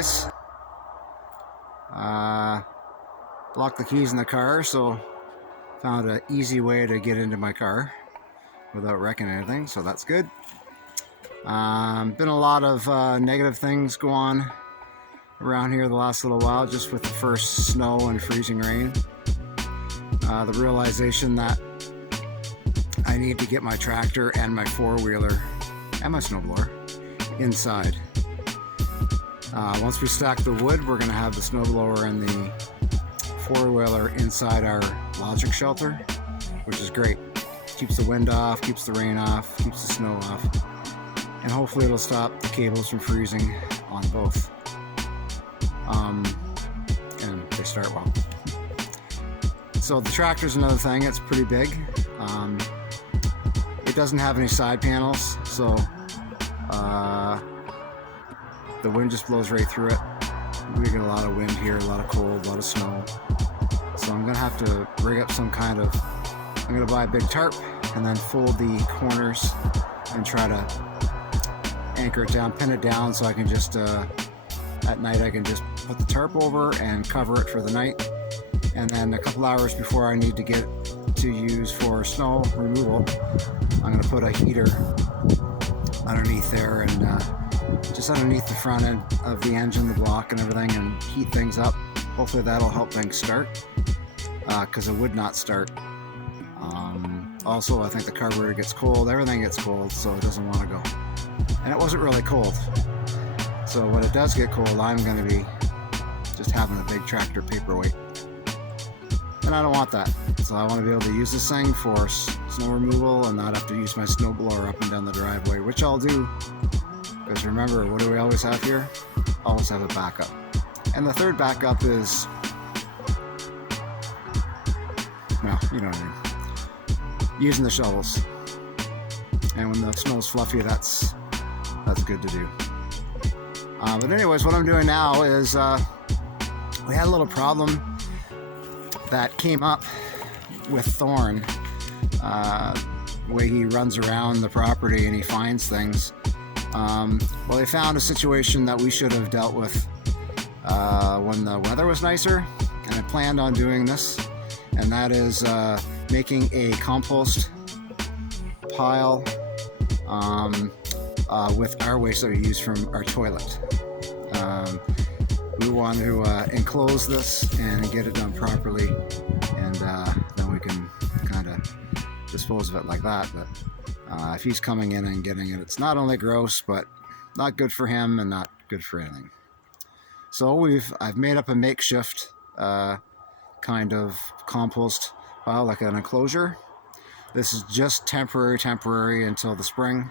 guys. Locked the keys in the car, so found an easy way to get into my car without wrecking anything, so that's good. Been a lot of negative things go on around here the last little while, just with the first snow and freezing rain. The realization that I need to get my tractor and my four-wheeler and my snowblower inside. Once we stack the wood, we're going to have the snowblower and the four-wheeler inside our logic shelter, which is great. Keeps the wind off, keeps the rain off, keeps the snow off, and hopefully it'll stop the cables from freezing on both. And they start well. So the tractor's another thing. It's pretty big. It doesn't have any side panels, so the wind just blows right through it. We get a lot of wind here, a lot of cold, a lot of snow. So I'm gonna have to rig up some kind of, I'm gonna buy a big tarp and then fold the corners and try to anchor it down, pin it down, so I can just, at night I can just put the tarp over and cover it for the night. And then a couple hours before I need to get to use for snow removal, I'm gonna put a heater underneath there and just underneath the front end of the engine, the block and everything, and heat things up. Hopefully that'll help things start, because it would not start. Also, I think the carburetor gets cold, everything gets cold, so it doesn't want to go. And it wasn't really cold. So when it does get cold, I'm going to be just having a big tractor paperweight. And I don't want that. So I want to be able to use this thing for snow removal and not have to use my snowblower up and down the driveway, which I'll do. Because remember, what do we always have here? Always have a backup. And the third backup is, well, you know what I mean. Using the shovels. And when the snow's fluffy, that's good to do. But anyways, what I'm doing now is we had a little problem that came up with Thorne. The way he runs around the property and he finds things. Well, they found a situation that we should have dealt with when the weather was nicer, and I planned on doing this, and that is making a compost pile with our waste that we use from our toilet. We want to enclose this and get it done properly, and then we can kind of dispose of it like that. But if he's coming in and getting it, it's not only gross, but not good for him and not good for anything. So I've made up a makeshift kind of compost pile, like an enclosure. This is just temporary until the spring,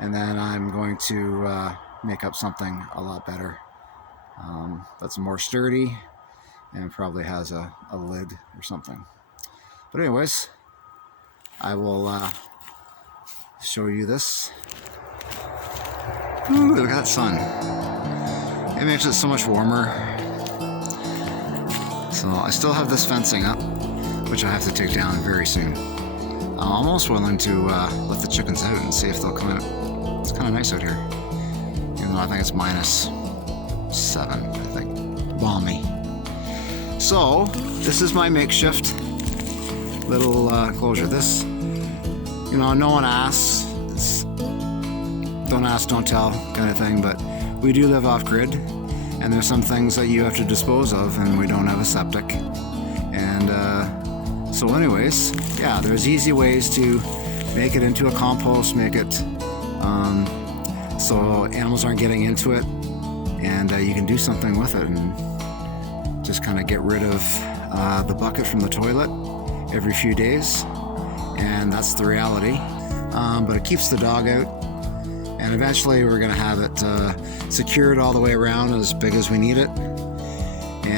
and then I'm going to make up something a lot better that's more sturdy and probably has a lid or something. But anyways, I will show you this. Ooh, look at that sun. It makes it so much warmer. So I still have this fencing up, which I have to take down very soon. I'm almost willing to let the chickens out and see if they'll come out. It's kind of nice out here, even though I think it's -7, I think. Balmy. So this is my makeshift little enclosure. This, you know, no one asks. It's don't ask, don't tell kind of thing, but we do live off grid, and there's some things that you have to dispose of, and we don't have a septic. And so anyways, yeah, there's easy ways to make it into a compost, make it so animals aren't getting into it, and you can do something with it and just kind of get rid of the bucket from the toilet every few days, and that's the reality. But it keeps the dog out, and eventually we're going to have it secured all the way around as big as we need it,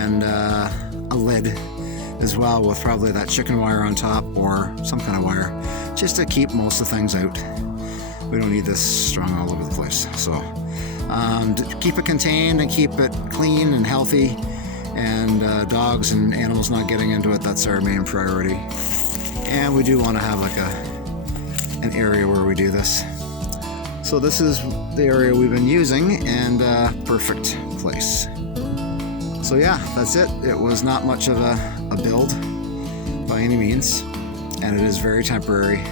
and a lid as well, with probably that chicken wire on top or some kind of wire, just to keep most of the things out. We don't need this strung all over the place. So to keep it contained and keep it clean and healthy, and dogs and animals not getting into it, that's our main priority. And we do want to have like an area where we do this. So this is the area we've been using, and perfect. place. So yeah, that's it. It was not much of a build by any means, and it is very temporary,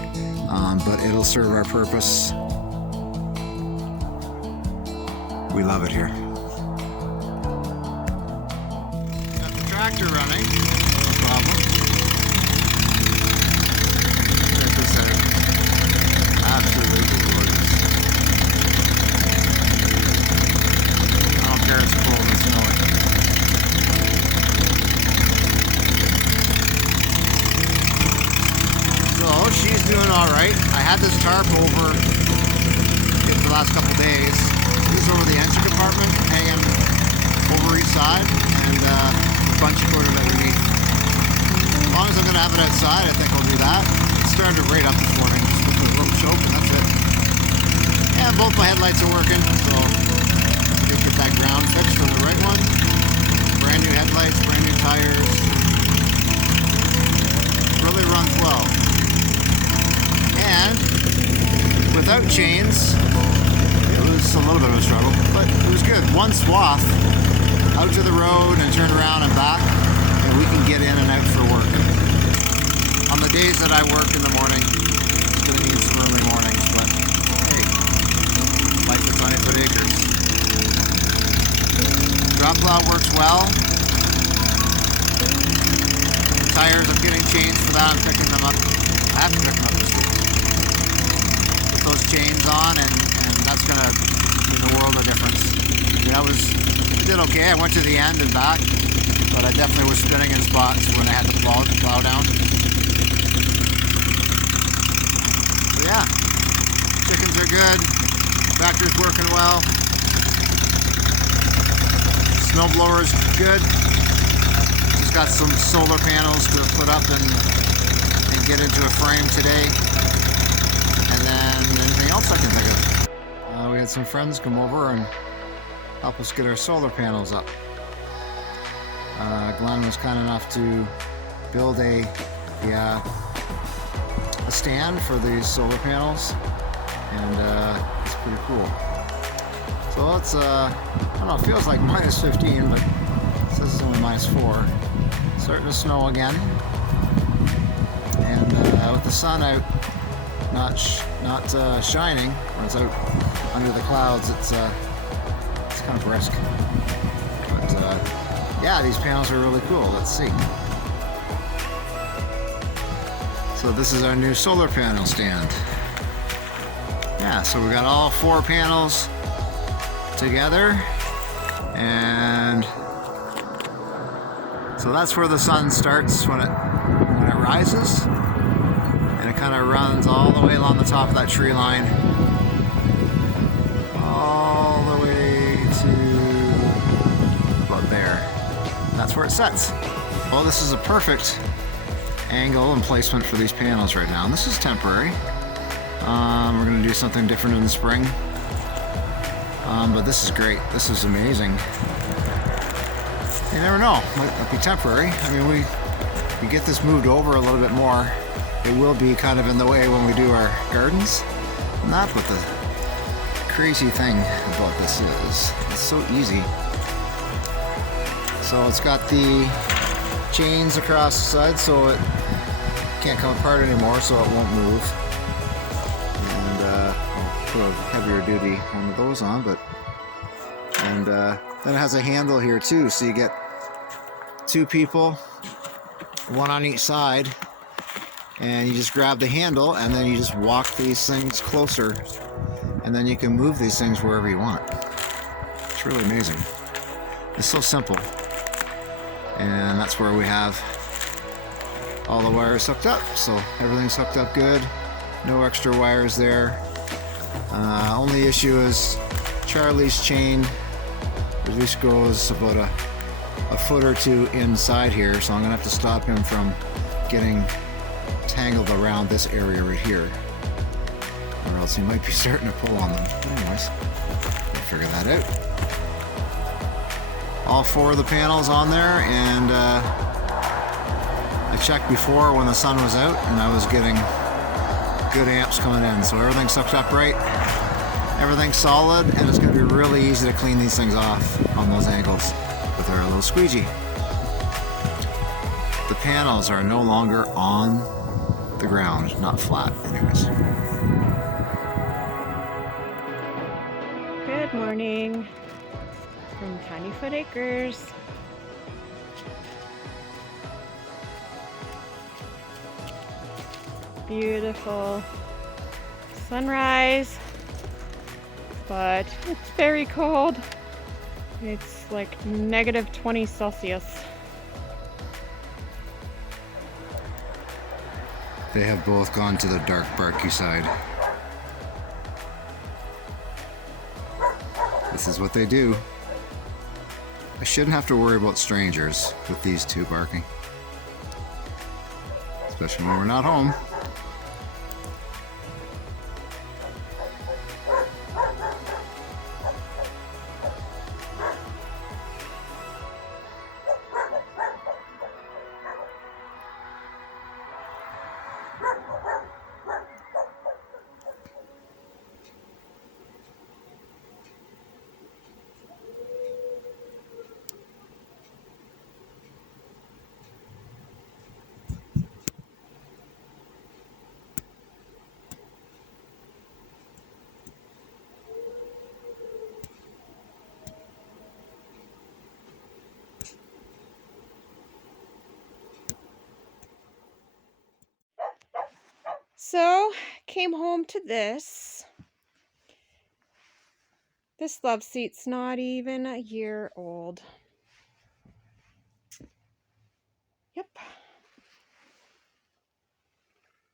but it'll serve our purpose. We love it here. Got the tractor running, no problem. Check this out. Absolutely gorgeous. I don't care, it's cold and snowy. So she's doing all right. I had this tarp over it the last couple days. This is over the engine compartment, hanging over each side, and a bunch of quarter underneath. As long as I'm going to have it outside, I think I'll do that. It started right up this morning, just with a little choke, and that's it. And both my headlights are working, so I did get that ground fixed for the right one. Brand new headlights, brand new tires. Really runs well. And without chains, it was a little bit of a struggle, but it was good. One swath out to the road and turn around and back, and we can get in and out for work. On the days that I work in the morning, it's going to need some early mornings, but hey, life at 20-foot acres. Drop plow works well. The tires, I'm getting chains for that. I'm picking them up. I have to pick them up this week. Put those chains on, and that's going to make a world of difference. I did okay. I went to the end and back, but I definitely was spinning in spots when I had to plow down. So yeah, chickens are good. Tractor's working well. Snowblower's good. Just got some solar panels to put up and get into a frame today. And then anything else I can think of. We had some friends come over and help us get our solar panels up. Glenn was kind enough to build a stand for these solar panels, and it's pretty cool. So it's I don't know, it feels like minus 15, but it says it's only minus 4. Starting to snow again, and with the sun out, not shining when it's out under the clouds, it's kind of brisk. But yeah, these panels are really cool. Let's see. So this is our new solar panel stand. Yeah, so we got all 4 panels together, and so that's where the sun starts when it rises, and it kind of runs all the way along the top of that tree line, all the way to about there. That's where it sets. Well, this is a perfect angle and placement for these panels right now, and this is temporary. We're going to do something different in the spring, but this is great. This is amazing. You never know, might be temporary. I mean, we get this moved over a little bit more, it will be kind of in the way when we do our gardens. Not what the crazy thing about this is. It's so easy. So it's got the chains across the side, so it can't come apart anymore, so it won't move. And I'll put a heavier duty one of those on, and then it has a handle here too, so you get 2 people, 1 on each side, and you just grab the handle and then you just walk these things closer, and then you can move these things wherever you want. It's really amazing. It's so simple. And that's where we have all the wires hooked up, so everything's hooked up good, no extra wires there. Only issue is Charlie's chain at least goes about a foot or 2 inside here, so I'm gonna have to stop him from getting tangled around this area right here, or else he might be starting to pull on them. Anyways, we'll figure that out. All 4 of the panels on there, and I checked before when the sun was out, and I was getting good amps coming in, so everything's hooked up right. Everything's solid, and it's going to be really easy to clean these things off on those angles with our little squeegee. The panels are no longer on the ground, not flat anyways. Good morning from Tiny Foot Acres. Beautiful sunrise, but it's very cold. It's like negative 20 Celsius. They have both gone to the dark barky side. This is what they do. I shouldn't have to worry about strangers with these two barking, especially when we're not home. So, came home to this. This love seat's not even a year old. Yep.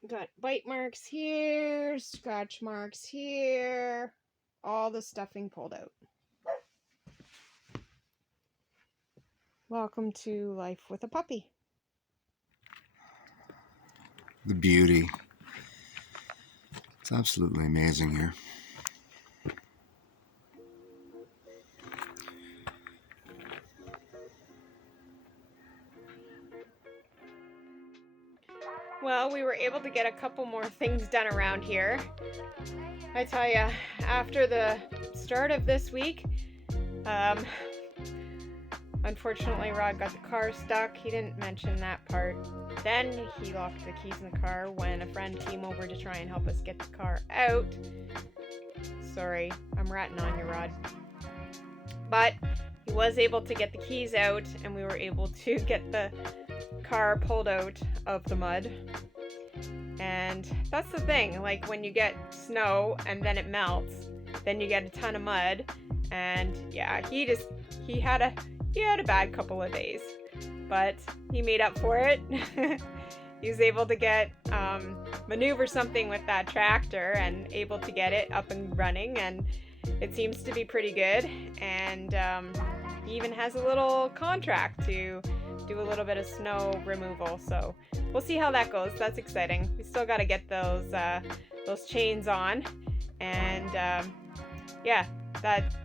Got bite marks here, scratch marks here, all the stuffing pulled out. Welcome to life with a puppy. The beauty. It's absolutely amazing here. Well, we were able to get a couple more things done around here. I tell ya, after the start of this week, unfortunately Rod got the car stuck. He didn't mention that part. Then he locked the keys in the car when a friend came over to try and help us get the car out. Sorry, I'm ratting on you, Rod. But he was able to get the keys out, and we were able to get the car pulled out of the mud. And that's the thing, like when you get snow and then it melts, then you get a ton of mud. And yeah, he had a bad couple of days, but he made up for it. He was able to get maneuver something with that tractor and able to get it up and running, and it seems to be pretty good. And he even has a little contract to do a little bit of snow removal, so we'll see how that goes. That's exciting. We still got to get those chains on, and yeah,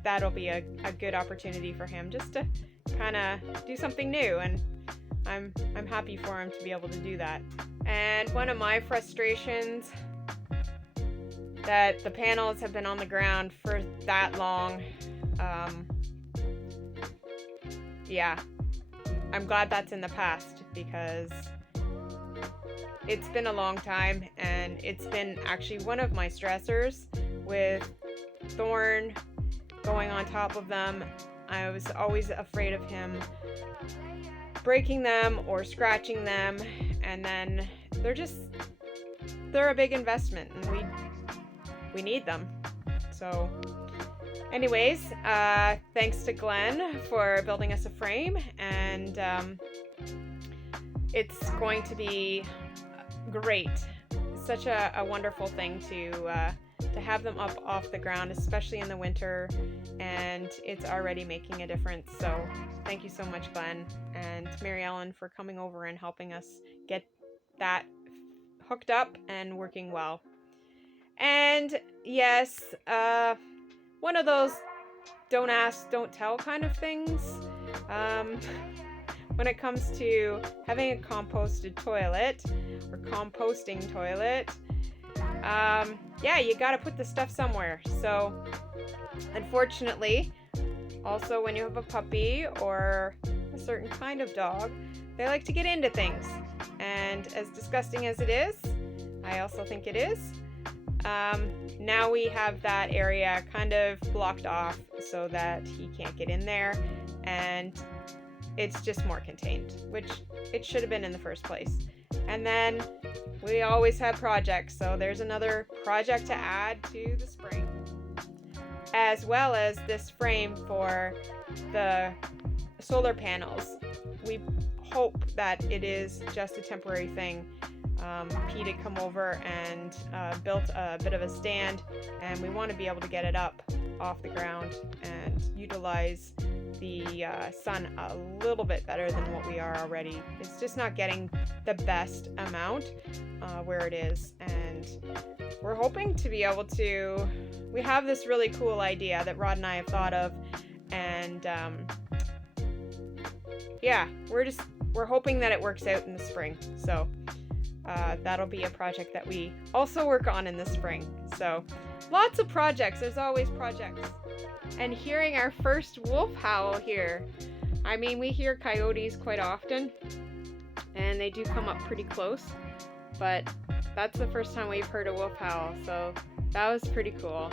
that'll be a good opportunity for him just to kind of do something new, and I'm happy for him to be able to do that. And one of my frustrations that the panels have been on the ground for that long, yeah, I'm glad that's in the past, because it's been a long time, and it's been actually one of my stressors with Thorne going on top of them. I was always afraid of him breaking them or scratching them, and then they're a big investment, and we need them. So anyways, thanks to Glenn for building us a frame, and it's going to be great. It's such a wonderful thing to have them up off the ground, especially in the winter, and it's already making a difference. So thank you so much, Glenn and Mary Ellen, for coming over and helping us get that hooked up and working well. And yes, one of those don't ask, don't tell kind of things. When it comes to having a composted toilet or composting toilet, yeah, you gotta put the stuff somewhere. So unfortunately, also when you have a puppy or a certain kind of dog, they like to get into things. And as disgusting as it is, I also think it is, now we have that area kind of blocked off so that he can't get in there, and it's just more contained, which it should have been in the first place. And then we always have projects, so there's another project to add to the spring, as well as this frame for the solar panels. We hope that it is just a temporary thing. Pete had come over and built a bit of a stand, and we want to be able to get it up off the ground and utilize the sun a little bit better than what we are already. It's just not getting the best amount where it is, and we're hoping to be able to, we have this really cool idea that Rod and I have thought of, and yeah, we're hoping that it works out in the spring. So that'll be a project that we also work on in the spring. So lots of projects. There's always projects. And hearing our first wolf howl here. I mean, we hear coyotes quite often, and they do come up pretty close, but that's the first time we've heard a wolf howl, so that was pretty cool.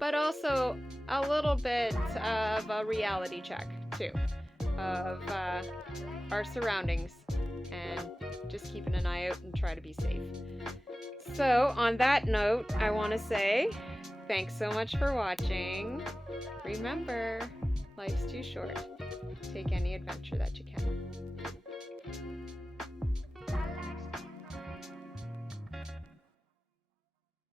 But also a little bit of a reality check too of our surroundings, and just keeping an eye out and try to be safe. So on that note, I want to say thanks so much for watching. Remember, life's too short. Take any adventure that you can.